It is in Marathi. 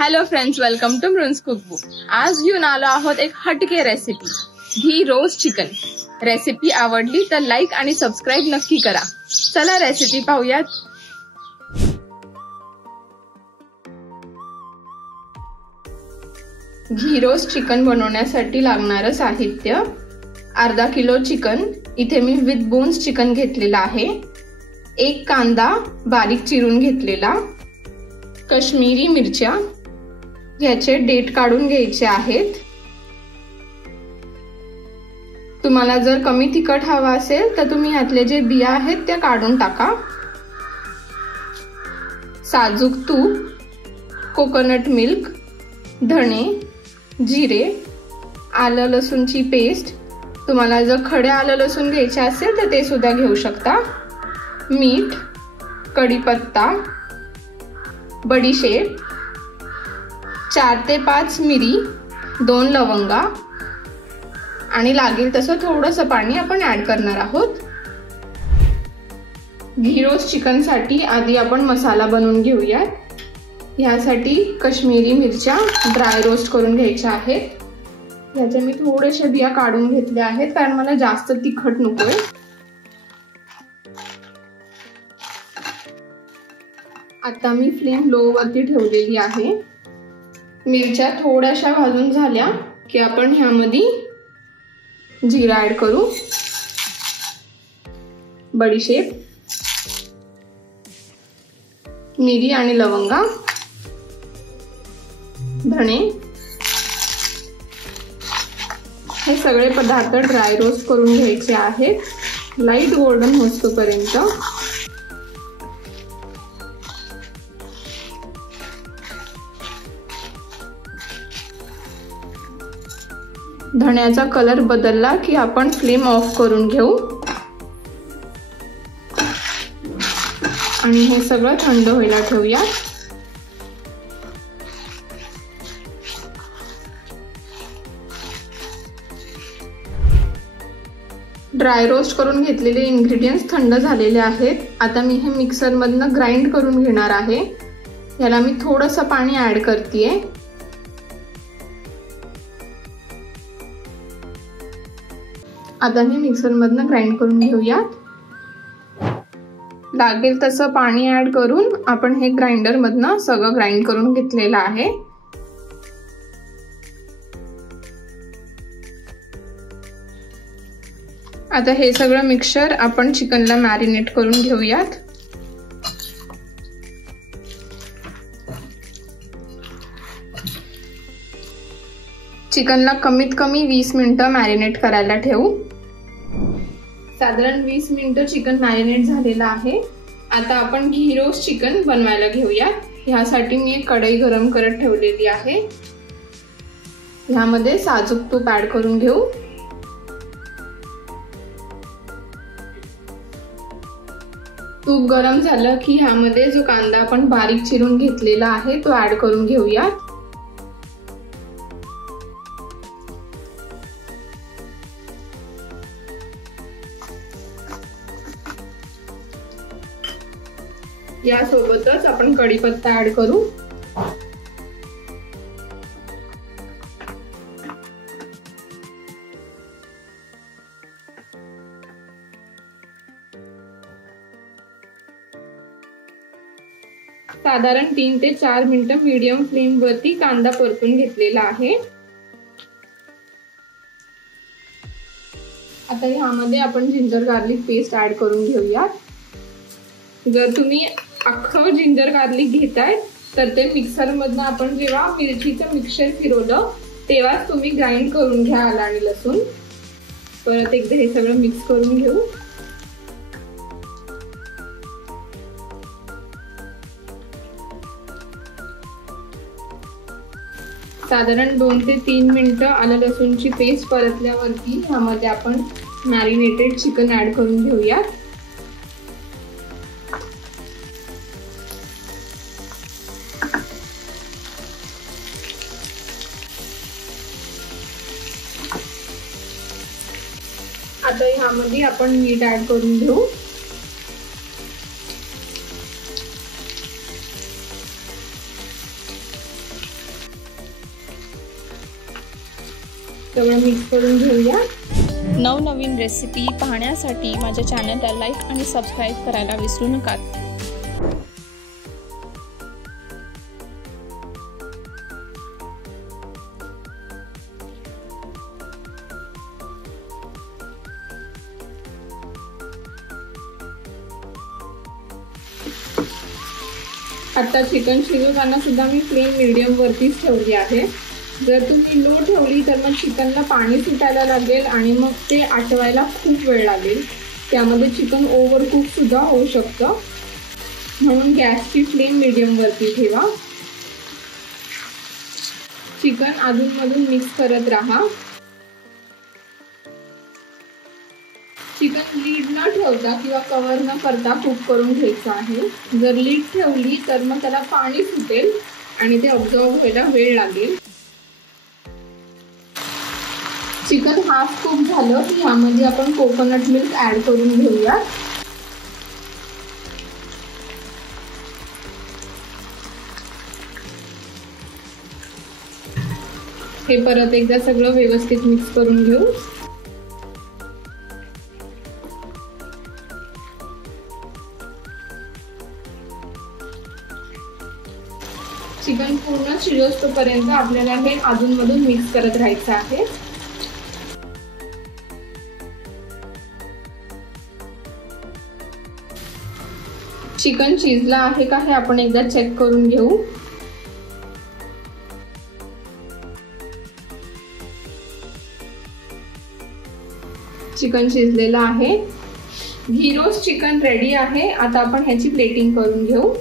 Hello friends, welcome to Mrun's cookbook. आज घेऊन आलो आहोत एक हटके recipe, ghee roast chicken. Recipe आवडली तर लाईक आणि सबस्क्राईब नक्की करा। चला रेसिपी पाहूयात। घी रोस्ट चिकन बनवण्यासाठी लागणारं साहित्य: अर्धा किलो चिकन, इथे मी विथ बोन्स चिकन घेतलेला आहे। एक कांदा बारीक चिरून घेतलेला, काश्मीरी मिरच्या, याचे देठ काढून घ्यायचे आहेत। तुम्हाला जर कमी तिखट हवा असेल तर तुम्ही यातले जे बिया आहेत त्या काढून टाका। साजूक तूप, कोकोनट मिल्क, धणे, जिरे, आलं लसूणची पेस्ट, तुम्हाला जर खडे आलं लसूण घ्यायचे असेल तर ते सुद्धा घेऊ शकता, मीठ, कढीपत्ता, बडीशेप, 4 ते 5 मिरी, 2 लवंगा आणि लागेल तसं थोडंसं पाणी आपण ऍड करणार आहोत। घी रोस्ट चिकन साठी आधी आपण मसाला बनवून घेऊयात। यासाठी काश्मीरी मिरच्या ड्राय रोस्ट करून घ्यायच्या आहेत। याचे मी थोडेसे बिया काढून घेतले आहेत कारण मला जास्त तिखट नकोय। आता मी फ्लेम लो वरती ठेवलेली आहे। मिरच्या थोड्याशा भाजून झाल्या की आपण ह्यामध्ये जिरा ऍड करू, बडीशेप, मिरी आणि लवंगा, धणे, हे सगळे पदार्थ ड्राय रोस्ट करून घ्यायचे आहेत, लाईट गोल्डन होईपर्यंत। धण्याचा कलर बदलला की आपण फ्लेम ऑफ करून घेऊ आणि हे सगळं थंड व्हायला ठेवूया। ड्राय रोस्ट करून घेतलेले इन्ग्रेडियंट्स थंड झालेले आहेत। आता मी हे मिक्सर मधनं ग्राइंड करून घेणार आहे। याला मी थोडंसं पाणी ऍड करतेय। आता हे मिक्सर मधनं ग्राइंड करून घेऊयात। लागेल तसं पाणी ऍड करून आपण हे ग्राइंडर मधनं सगळं ग्राइंड करून घेतलेलं आहे। आता हे सगळं मिक्सचर आपण चिकनला मॅरिनेट करून घेऊयात। चिकनला कमीत कमी 20 मिनिटं मॅरिनेट करायला ठेवू। साधारण 20 मिनिटं चिकन मॅरिनेट झालेलं आहे। आता आपण घी रोस्ट चिकन बनवायला घेऊयात। ह्यासाठी मी एक कढई गरम करत ठेवलेली आहे। ह्यामध्ये साजूक तूप ऍड करून घेऊ। तूप गरम झालं की ह्यामध्ये जो कांदा आपण बारीक चिरून घेतलेला आहे तो ऍड करून घेऊयात। यासोबतच आपण कढीपत्ता ऍड करू। साधारण 3 ते 4 मिनिटं मीडियम फ्लेम वरती कांदा परतून घेतलेला आहे। आता ह्यामध्ये आपण जिंजर गार्लिक पेस्ट ऍड करून घेऊयात। जर तुम्ही अख्खं जिंजर गार्लिक घेताय तर ते मिक्सर मधनं आपण जेव्हा मिरचीचं मिक्सचर फिरवलं तेव्हाच तुम्ही ग्राइंड करून घ्या आलं आणि लसूण। परत एकदा हे सगळं मिक्स करून घेऊ। साधारण 2 ते 3 मिनिटं आलं लसूणची पेस्ट परतल्यावरती ह्यामध्ये आपण मॅरिनेटेड चिकन ऍड करून घेऊयात। आता ह्यामध्ये आपण मीठ ऍड करून घेऊ। सगळं मिक्स करून घेऊया। नवनवीन रेसिपी पाहण्यासाठी माझ्या चॅनलला लाईक आणि सबस्क्राईब करायला विसरू नका। आता चिकन शिजवताना सुद्धा मी फ्लेम मीडियम वरतीच ठेवली आहे। जर तुम्ही लो ठेवली तर मग चिकनला पाणी सुटायला लागेल आणि मग ते आटवायला खूप वेळ लागेल, त्यामध्ये चिकन ओव्हर कुक सुद्धा होऊ शकतं। म्हणून गॅसची फ्लेम मीडियम वरती ठेवा। चिकन अधूनमधून मिक्स करत राहा। चिकन लीड न ठेवता किंवा कव्हर न करता कुक करून घ्यायचं आहे। जर लीड ठेवली तर मग त्याला पाणी सुटेल आणि ते ऑब्झर्व व्हायला वेळ लागेल। चिकन हाफ कुक झालं की यामध्ये आपण कोकोनट मिल्क ऍड करून घेऊया। हे परत एकदा सगळं व्यवस्थित मिक्स करून घेऊ। चिकन पूर्ण शिजोस्तोपर्यंत आपल्याला हे अधूनमधून मिक्स करत राहायचं आहे। चिकन शिजलं आहे का हे आपण एकदा चेक करून घेऊ। चिकन शिजलेलं आहे। घी रोस्ट चिकन रेडी आहे। आता आपण ह्याची प्लेटिंग करून घेऊ।